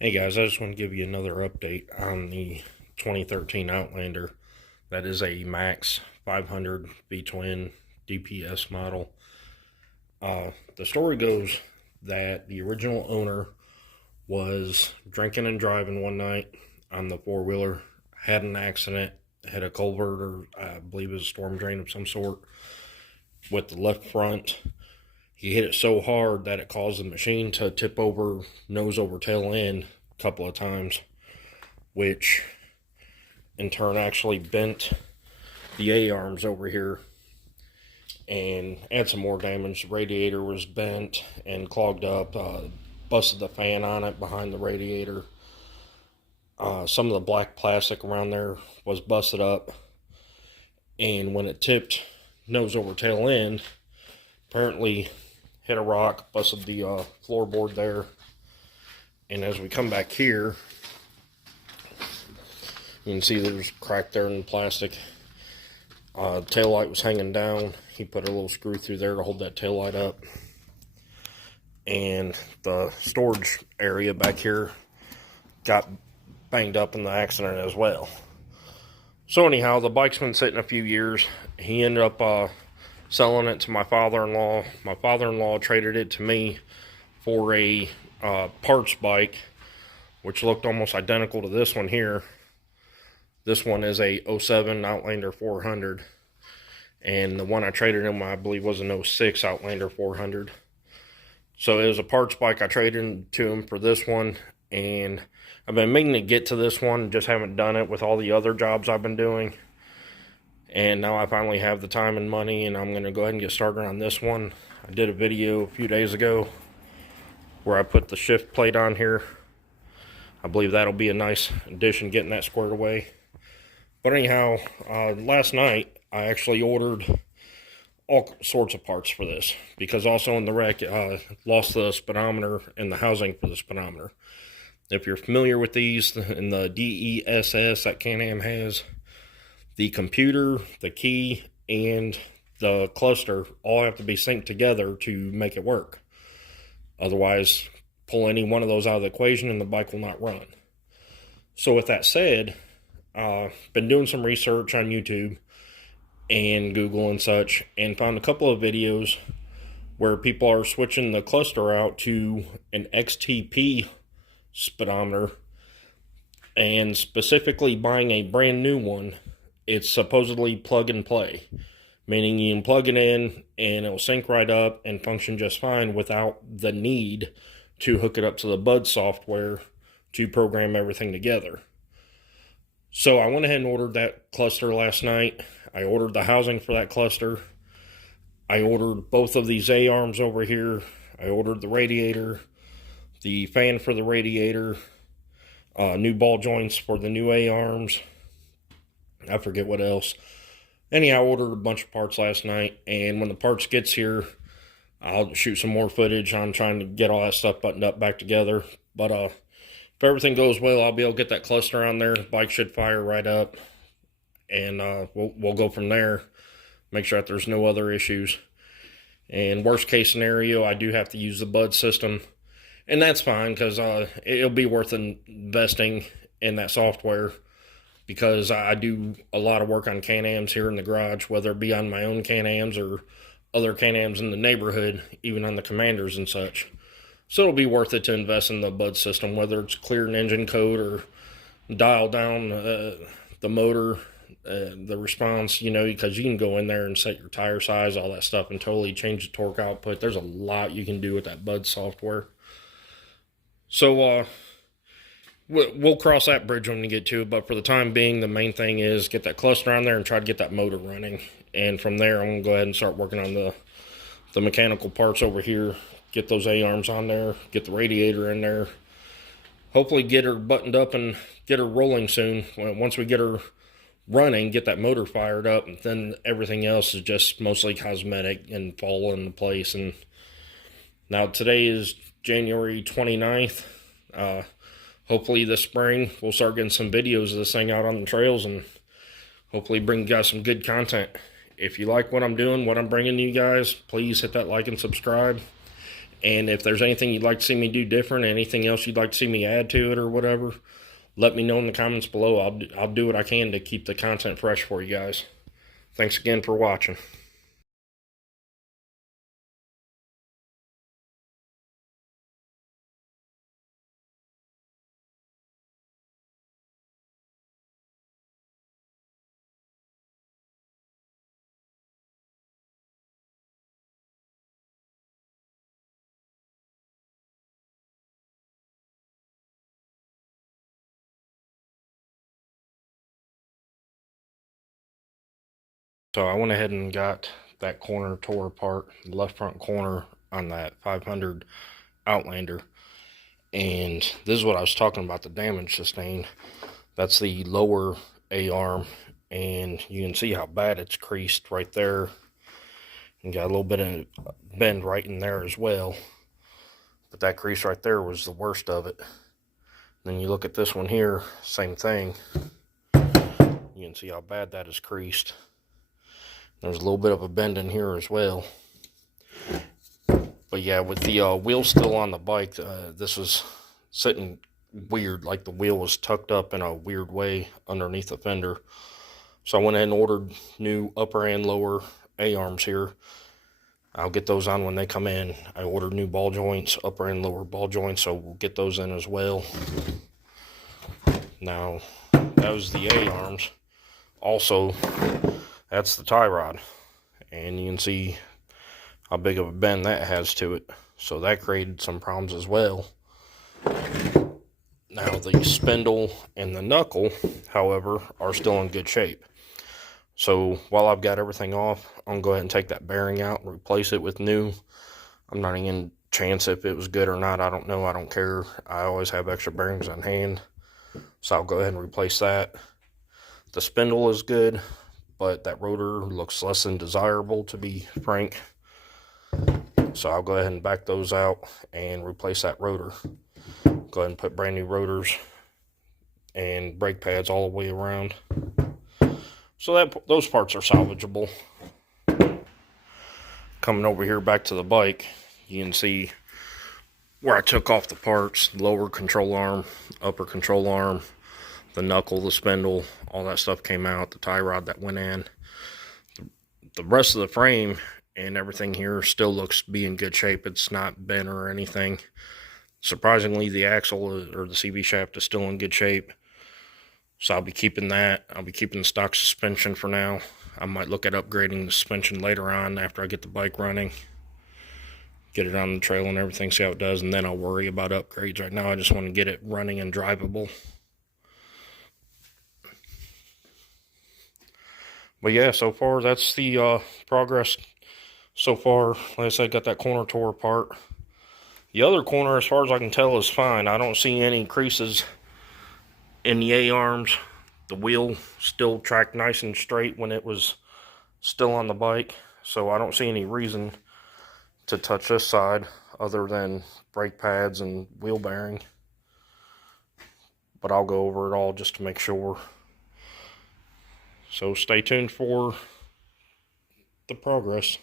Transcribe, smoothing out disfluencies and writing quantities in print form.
Hey guys, I just want to give you another update on the 2013 Outlander. That is a Max 500 V-twin DPS model. The story goes that the original owner was drinking and driving one night on the four-wheeler, had an accident, had a culvert, or I believe it was a storm drain of some sort, with the left front. He hit it so hard that it caused the machine to tip over, nose over tail end a couple of times, which in turn actually bent the A-arms over here and had some more damage. The radiator was bent and clogged up, busted the fan on it behind the radiator. Some of the black plastic around there was busted up, and when it tipped nose over tail end, apparently hit a rock, busted the floorboard there. And as we come back here, you can see there's a crack there in the plastic. Tail light was hanging down. He put a little screw through there to hold that tail light up. And the storage area back here got banged up in the accident as well. So anyhow, the bike's been sitting a few years. He ended up selling it to my father-in-law. My father-in-law traded it to me for a parts bike, which looked almost identical to this one here. This one is a 07 Outlander 400, and the one I traded him, I believe, was an 06 Outlander 400. So it was a parts bike. I traded to him for this one, and I've been meaning to get to this one, just haven't done it with all the other jobs I've been doing. And now I finally have the time and money, and I'm going to go ahead and get started on this one. I did a video a few days ago where I put the shift plate on here. I believe that'll be a nice addition, getting that squared away. But anyhow, last night I actually ordered all sorts of parts for this, because also in the wreck, lost the speedometer and the housing for the speedometer. If you're familiar with these, in the DESS that CanAm has, the computer, the key, and the cluster all have to be synced together to make it work. Otherwise, pull any one of those out of the equation and the bike will not run. So with that said, been doing some research on YouTube and Google and such, and found a couple of videos where people are switching the cluster out to an XTP speedometer, and specifically buying a brand new one. It's supposedly plug and play, meaning you can plug it in and it'll sync right up and function just fine without the need to hook it up to the Bud software to program everything together. So I went ahead and ordered that cluster last night. I ordered the housing for that cluster. I ordered both of these A-arms over here. I ordered the radiator, the fan for the radiator, new ball joints for the new A-arms. I forget what else. Anyhow, I ordered a bunch of parts last night, and when the parts gets here, I'll shoot some more footage on trying to get all that stuff buttoned up back together. But if everything goes well, I'll be able to get that cluster on there. The bike should fire right up, and we'll go from there. Make sure that there's no other issues. And worst case scenario, I do have to use the Bud system, and that's fine, because it'll be worth investing in that software, because I do a lot of work on CanAms here in the garage, whether it be on my own CanAms or other CanAms in the neighborhood, even on the Commanders and such. So it'll be worth it to invest in the Bud system, whether it's clear an engine code or dial down the motor, the response, because you can go in there and set your tire size, all that stuff, and totally change the torque output. There's a lot you can do with that Bud software. So we'll cross that bridge when we get to it, but for the time being, the main thing is get that cluster on there and try to get that motor running. And from there, I'm going to go ahead and start working on the mechanical parts over here, get those A-arms on there, get the radiator in there, hopefully get her buttoned up and get her rolling soon. Once we get her running, get that motor fired up, and then everything else is just mostly cosmetic and fall into place. And now today is January 29th. Hopefully this spring we'll start getting some videos of this thing out on the trails, and hopefully bring you guys some good content. If you like what I'm doing, what I'm bringing you guys, please hit that like and subscribe. And if there's anything you'd like to see me do different, anything else you'd like to see me add to it or whatever, let me know in the comments below. I'll do what I can to keep the content fresh for you guys. Thanks again for watching. So I went ahead and got that corner tore apart, the left front corner on that 500 Outlander. And this is what I was talking about, the damage sustained. That's the lower A-arm, and you can see how bad it's creased right there. And got a little bit of bend right in there as well. But that crease right there was the worst of it. Then you look at this one here, same thing. You can see how bad that is creased. There's a little bit of a bend in here as well. But yeah, with the wheel still on the bike, this was sitting weird, like the wheel was tucked up in a weird way underneath the fender. So I went ahead and ordered new upper and lower A-arms here. I'll get those on when they come in. I ordered new ball joints, upper and lower ball joints, so we'll get those in as well. Now, that was the A-arms. Also, that's the tie rod. And you can see how big of a bend that has to it. So that created some problems as well. Now, the spindle and the knuckle, however, are still in good shape. So while I've got everything off, I'm going to go ahead and take that bearing out and replace it with new. I'm not even going to chance if it was good or not. I don't know. I don't care. I always have extra bearings on hand. So I'll go ahead and replace that. The spindle is good, but that rotor looks less than desirable, to be frank. So I'll go ahead and back those out and replace that rotor. Go ahead and put brand new rotors and brake pads all the way around. So those parts are salvageable. Coming over here back to the bike, you can see where I took off the parts. Lower control arm, upper control arm, the knuckle, the spindle, all that stuff came out. The tie rod that went in. The rest of the frame and everything here still looks to be in good shape. It's not bent or anything. Surprisingly, the axle or the CV shaft is still in good shape. So I'll be keeping that. I'll be keeping the stock suspension for now. I might look at upgrading the suspension later on after I get the bike running. Get it on the trail and everything, see how it does, and then I'll worry about upgrades. Right now, I just want to get it running and drivable. But yeah, so far, that's the progress so far. Like I said, got that corner tore apart. The other corner, as far as I can tell, is fine. I don't see any creases in the A-arms. The wheel still tracked nice and straight when it was still on the bike. So I don't see any reason to touch this side other than brake pads and wheel bearing. But I'll go over it all just to make sure. So stay tuned for the progress.